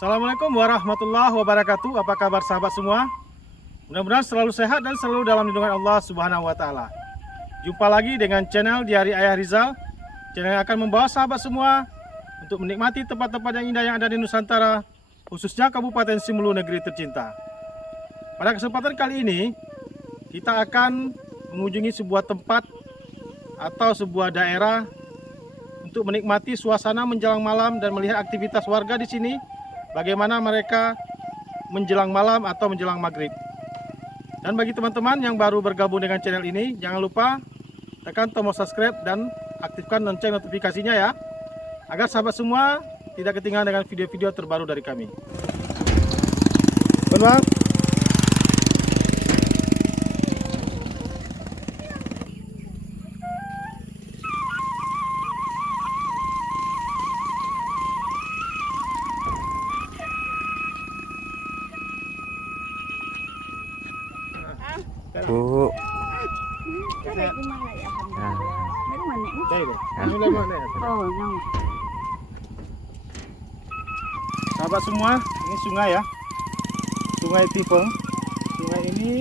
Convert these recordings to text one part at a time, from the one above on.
Assalamualaikum warahmatullahi wabarakatuh. Apa kabar sahabat semua? Mudah-mudahan selalu sehat dan selalu dalam lindungan Allah Subhanahu wa Ta'ala. Jumpa lagi dengan channel Diari Ayah Rizal, channel yang akan membawa sahabat semua untuk menikmati tempat-tempat yang indah yang ada di Nusantara, khususnya Kabupaten Simelu, negeri tercinta. Pada kesempatan kali ini, kita akan mengunjungi sebuah tempat atau sebuah daerah untuk menikmati suasana menjelang malam dan melihat aktivitas warga di sini, bagaimana mereka menjelang malam atau menjelang maghrib. Dan bagi teman-teman yang baru bergabung dengan channel ini, jangan lupa tekan tombol subscribe dan aktifkan lonceng notifikasinya ya, agar sahabat semua tidak ketinggalan dengan video-video terbaru dari kami. Bang. Bu. Sahabat semua, ini sungai ya, Sungai Tifeng. Sungai ini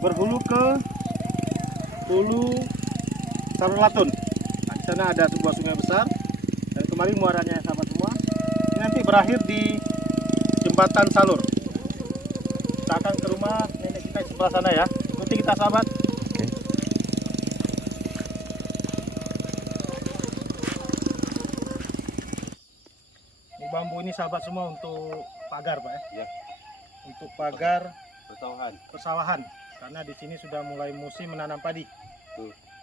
berhulu ke Hulu Sarulatun. Nah, di sana ada sebuah sungai besar dan kemarin muaranya sahabat semua. Ini nanti berakhir di Jembatan Salur. Kita akan ke rumah nenek kita di sebelah sana ya. Ikuti kita sahabat. Oke. Ini bambu ini sahabat semua untuk pagar Pak ya. Untuk pagar persawahan. Karena di sini sudah mulai musim menanam padi.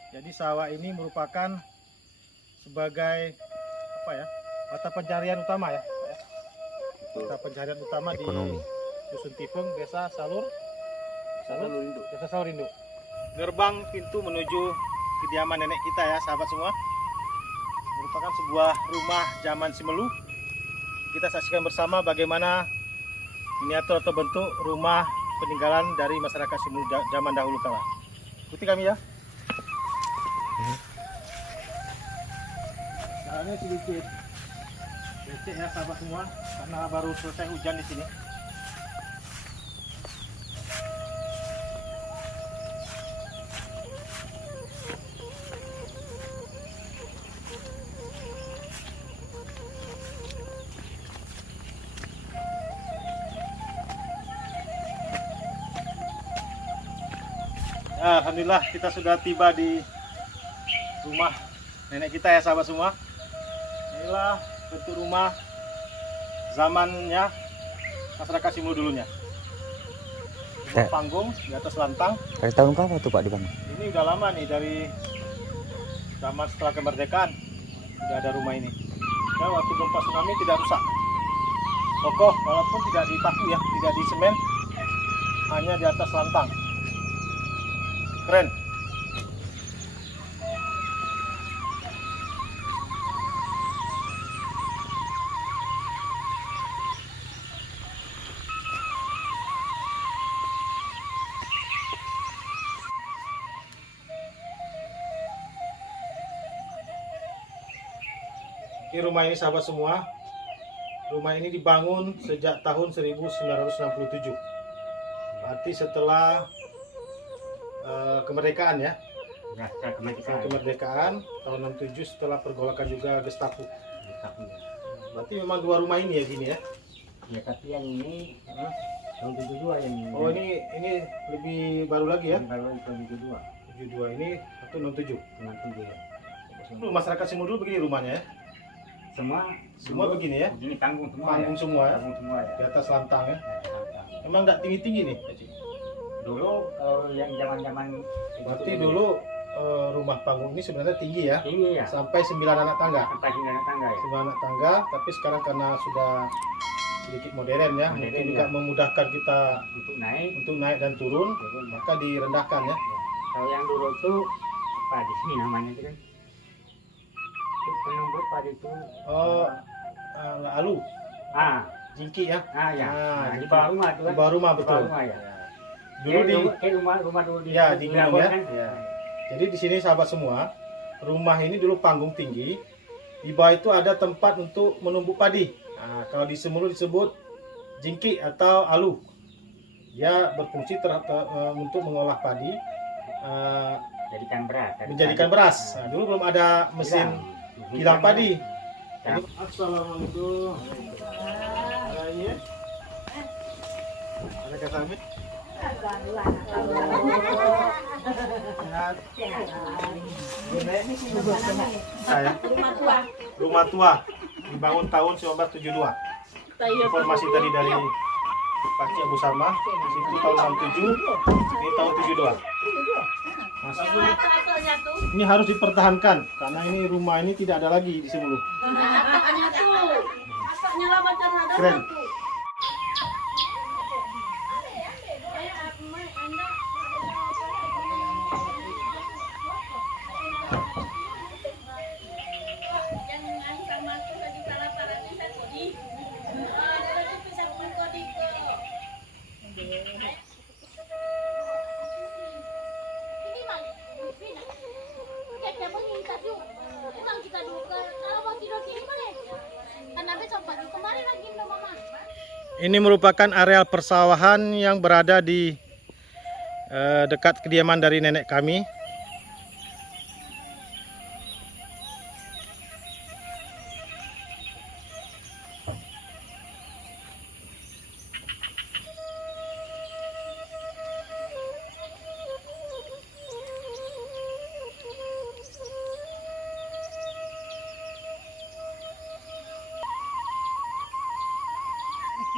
Jadi sawah ini merupakan sebagai apa ya? Mata pencarian utama ya. Mata pencarian utama Ekonomi. di Dusun Tifeng, Desa Salurindo. Gerbang pintu menuju kediaman nenek kita ya sahabat semua. Merupakan sebuah rumah zaman Simelu. Kita saksikan bersama bagaimana miniatur atau bentuk rumah peninggalan dari masyarakat Simelu zaman dahulu kala. Ikuti kami ya. Jalannya sedikit becek ya sahabat semua, karena baru selesai hujan di sini. Alhamdulillah kita sudah tiba di rumah nenek kita ya sahabat semua. Inilah bentuk rumah zamannya masyarakat Simelu dulunya. Rumah panggung di atas lantang. Dari tahun berapa tuh Pak dibangun? Ini udah lama nih, dari zaman setelah kemerdekaan sudah ada rumah ini. Dan waktu gempa tsunami tidak rusak, kokoh walaupun tidak dipaku ya, tidak di semen, hanya di atas lantang. Keren. Ini rumah ini sahabat semua. Rumah ini dibangun sejak tahun 1967. Berarti setelah kemerdekaan ya. Kemerdekaan tahun 67 setelah pergolakan juga Gestapo. Berarti memang dua rumah ini ya gini ya. Ya tapi yang ini tahun 72 yang ini. Oh ini lebih baru lagi ya. Baru tahun 72. 72 ini atau 67. 67 ya. Masyarakat Simelu dulu begini rumahnya ya. Semua begini ya. Begini tanggung semua. Panggung semua ya. Tanggung semua ya. Di atas lantang ya. Lantang. Emang enggak tinggi-tinggi nih. Dulu kalau yang zaman-zaman Berarti dulu rumah panggung ini sebenarnya tinggi ya. tinggi ya. Sampai 9 anak tangga. Sampai 9 anak tangga ya. 9 anak tangga, tapi sekarang karena sudah sedikit modern ya, Modern, mungkin juga ya. memudahkan kita Untuk naik. naik dan turun, maka direndahkan ya. Kalau yang dulu tuh apa di sini namanya itu kan? Itu penembuk padi itu. Oh, alu, jingki ya. Ya. Nah, di jingki. bawah rumah tuh Di kan. bawah rumah Di betul. bawah rumah ya. Dulu di rumah dulu di Ya, di gunung ya. kan? Ya. Jadi di sini sahabat semua, rumah ini dulu panggung tinggi. Di bawah itu ada tempat untuk menumbuk padi. Nah, kalau di Semulu disebut jingki atau alu. Dia berfungsi untuk mengolah padi, Jadikan beras. menjadikan beras. Nah, dulu belum ada mesin kilang padi. Jadi, Assalamualaikum. Iya. Ada kata Amit? Saya rumah tua dibangun tahun 1972. Informasi tadi dari Pak Cik Abu Sama, di situ tahun 67, ini tahun 72. Mas, ini harus dipertahankan karena ini rumah ini tidak ada lagi di Semulu. Keren. Ini merupakan areal persawahan yang berada di dekat kediaman dari nenek kami.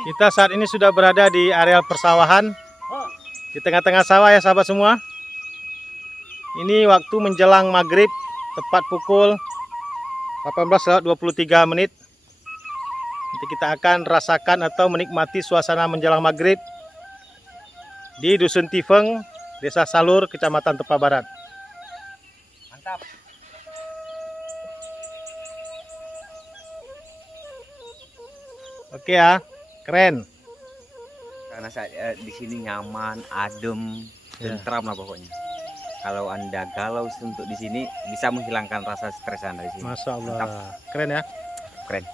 Kita saat ini sudah berada di areal persawahan, di tengah-tengah sawah ya sahabat semua. Ini waktu menjelang maghrib, tepat pukul 18:23. Nanti kita akan rasakan atau menikmati suasana menjelang maghrib di Dusun Tifeng, Desa Salur, Kecamatan Tepa Barat. mantap. Oke ya, keren. Karena saya di sini nyaman, adem, Ya. tentram lah pokoknya. Kalau Anda galau untuk di sini bisa menghilangkan rasa stres Anda di sini. Masya Allah, Mantap. keren ya. Keren.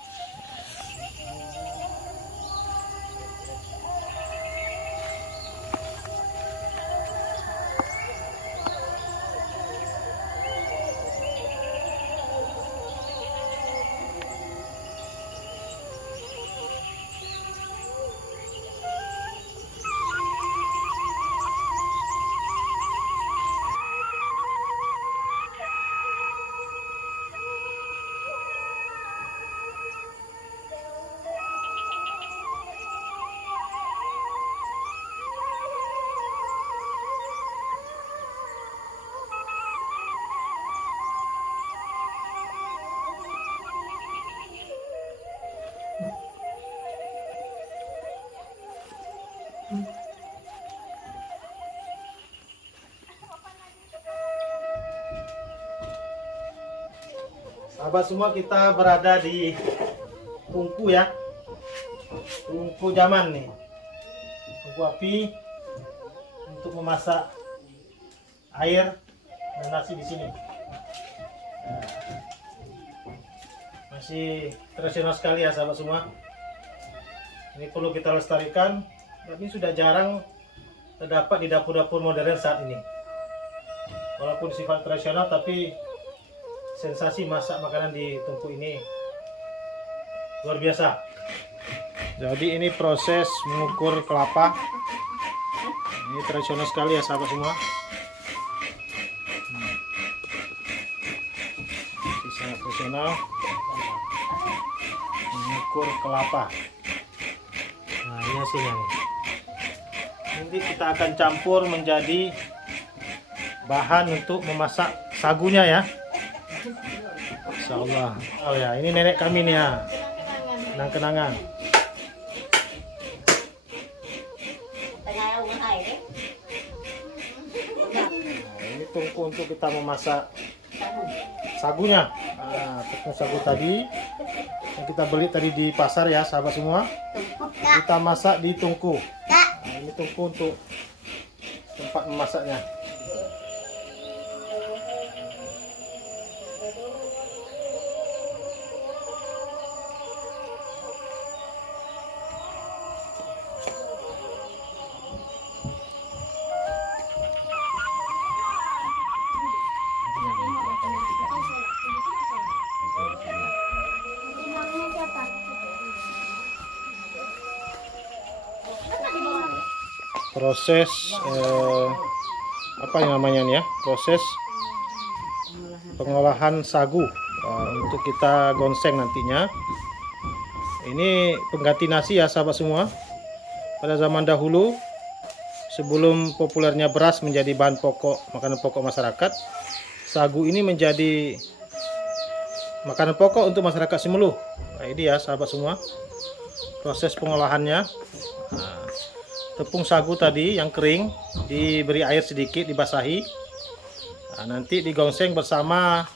Sahabat semua, kita berada di tungku ya, tungku zaman nih, tungku api untuk memasak air dan nasi di sini. Nah, masih tradisional sekali ya sahabat semua. Ini perlu kita lestarikan. Tapi sudah jarang terdapat di dapur-dapur modern saat ini. Walaupun sifat tradisional, tapi sensasi masak makanan di tungku ini luar biasa. Jadi ini proses mengukur kelapa. Ini tradisional sekali ya sahabat semua. Ini sangat tradisional mengukur kelapa. Nah ini hasilnya nih. Nanti kita akan campur menjadi bahan untuk memasak sagunya ya. Insyaallah. Oh ya, ini nenek kami nih ya. Kenang-kenangan. Nah, ini tungku untuk kita memasak sagunya. Nah, tepung sagu tadi yang kita beli tadi di pasar ya, sahabat semua. Kita masak di tungku. Nah, ini tungku untuk tempat memasaknya. proses apa yang namanya nih ya, proses pengolahan sagu untuk kita gonseng nantinya. Ini pengganti nasi ya sahabat semua. Pada zaman dahulu, sebelum populernya beras menjadi bahan pokok, makanan pokok masyarakat, sagu ini menjadi makanan pokok untuk masyarakat Simelu. Nah, ini ya sahabat semua proses pengolahannya. Nah, tepung sagu tadi yang kering diberi air sedikit, dibasahi. Nah, nanti digongseng bersama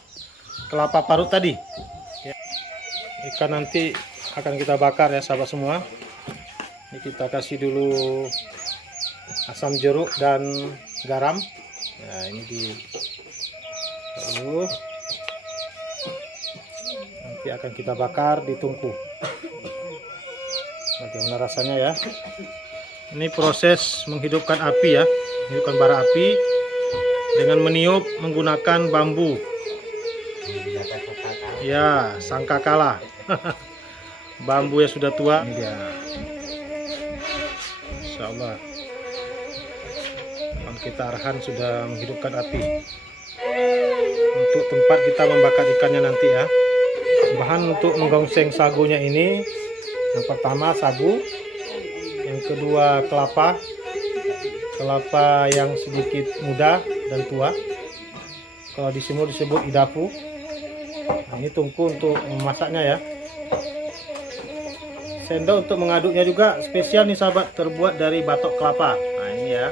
kelapa parut tadi. Ya. Ikan nanti akan kita bakar ya sahabat semua. Ini kita kasih dulu asam jeruk dan garam. Nah, ini lalu nanti akan kita bakar di tungku. Bagaimana rasanya ya? Ini proses menghidupkan api ya, menghidupkan bara api dengan meniup menggunakan bambu. Ya, sangkakala. Bambu yang sudah tua. Ini dia. Insya Allah. Kita arahkan sudah menghidupkan api. Untuk tempat kita membakar ikannya nanti ya. Bahan untuk menggongseng sagunya ini, yang pertama sagu, yang kedua kelapa yang sedikit muda dan tua, kalau di sini disebut idapu. Nah, ini tungku untuk memasaknya ya. Sendok untuk mengaduknya juga spesial nih sahabat, terbuat dari batok kelapa. Nah ini ya,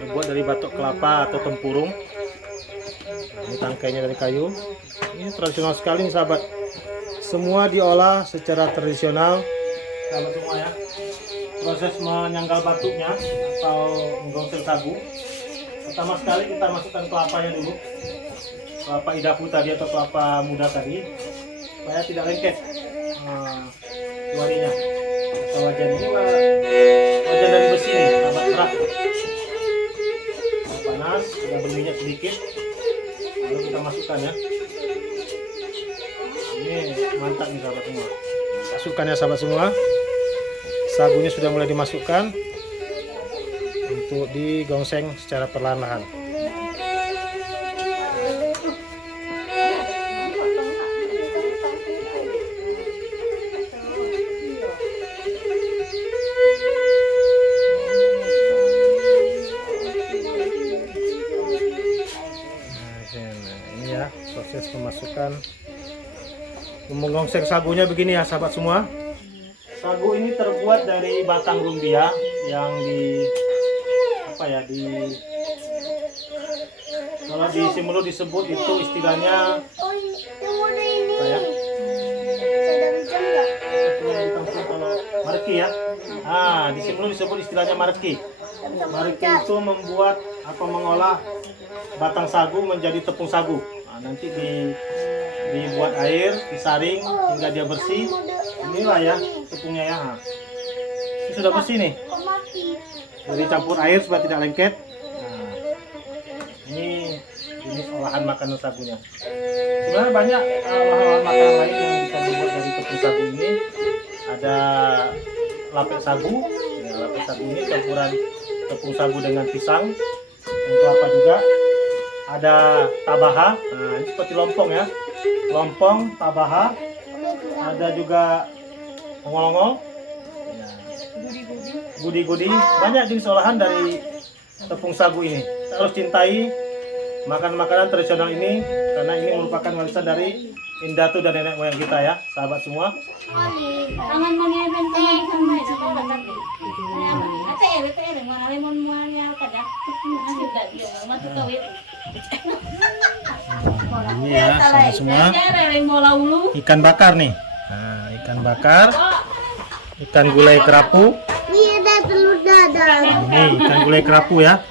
terbuat dari batok kelapa atau tempurung. Nah, ini tangkainya dari kayu. Ini tradisional sekali nih sahabat. Semua diolah secara tradisional sahabat semua ya. Proses menyanggal batuknya atau menggongseng sagu, pertama sekali kita masukkan kelapanya dulu, kelapa idapu tadi atau kelapa muda tadi, supaya tidak lengket warinya. Atau wajan ini wajan dari besi nih sahabat, berat, panas, sudah berminyak sedikit, lalu kita masukkan ya. Ini mantap nih sahabat semua. Masukkan ya sahabat semua. Sagunya sudah mulai dimasukkan untuk digongseng secara perlahan-lahan. Nah, ini ya proses pemasukan menggongseng sagunya begini ya sahabat semua. Sagu ini terbuat dari batang rumbia yang kalau di Simelu disebut itu istilahnya apa ya? Marki ya. Ah, di Simelu disebut istilahnya marki. Marki itu membuat atau mengolah batang sagu menjadi tepung sagu. Nah, nanti dibuat air, disaring hingga dia bersih. Inilah ya tepungnya ya. Ini sudah bersih nih. Jadi campur air supaya tidak lengket. Nah, ini jenis olahan makanan sagunya. Sebenarnya banyak olahan makanan lain yang bisa dibuat dari tepung sagu ini. Ada lapek sagu. Ya, lapek sagu ini campuran tepung sagu dengan pisang dan kelapa juga. Ada tabaha. Nah, ini seperti lompong ya. Lompong, tabaha. Ada juga ongol-ongol, gudi-gudi, banyak jenis olahan dari tepung sagu ini. Kita harus cintai makanan-makanan tradisional ini karena ini merupakan warisan dari indatu dan nenek moyang kita ya, sahabat semua. Ini ya sahabat semua, ikan bakar nih. Nah, ikan bakar, ikan gulai kerapu. Ini ikan gulai kerapu ya.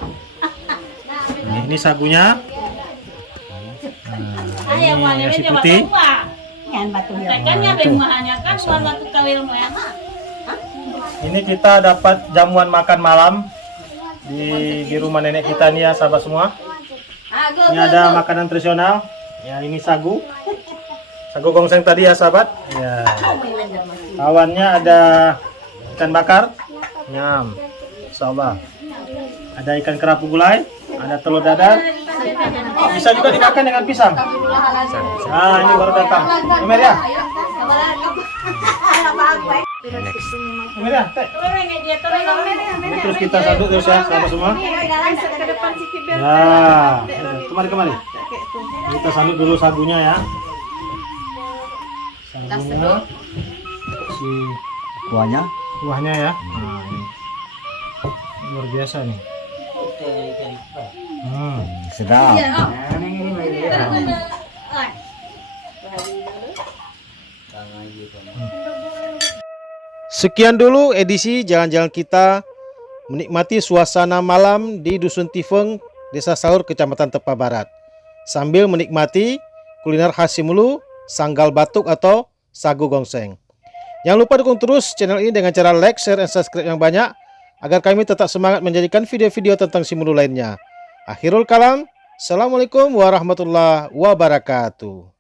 Ini sagunya. Nah, ini nasi putih. Ini kita dapat jamuan makan malam di rumah nenek kita nih ya sahabat semua. Ini ada makanan tradisional. Ya, ini sagu. Sagu gongseng tadi ya sahabat. Ya. Awannya ada ikan bakar. Nyam. Insyaallah. Ada ikan kerapu gulai, ada telur dadar. Bisa juga dimakan dengan pisang. Nah, ini baru datang. Emer ya. Emer ya, teh. Ini terus kita satu terus ya, sahabat semua. Ya, kemari. Kita sambut dulu sagunya ya. Sagunya. Si kuahnya ya. Nah, ini. Luar biasa nih. Sedap. Sekian dulu edisi jalan-jalan kita menikmati suasana malam di Dusun Tifeng, Desa Saur, Kecamatan Tepa Barat, sambil menikmati kuliner khas Simulu, sanggal batuk atau sagu gongseng. Jangan lupa dukung terus channel ini dengan cara like, share, dan subscribe yang banyak agar kami tetap semangat menjadikan video-video tentang Simulu lainnya. Akhirul kalam, Assalamualaikum warahmatullahi wabarakatuh.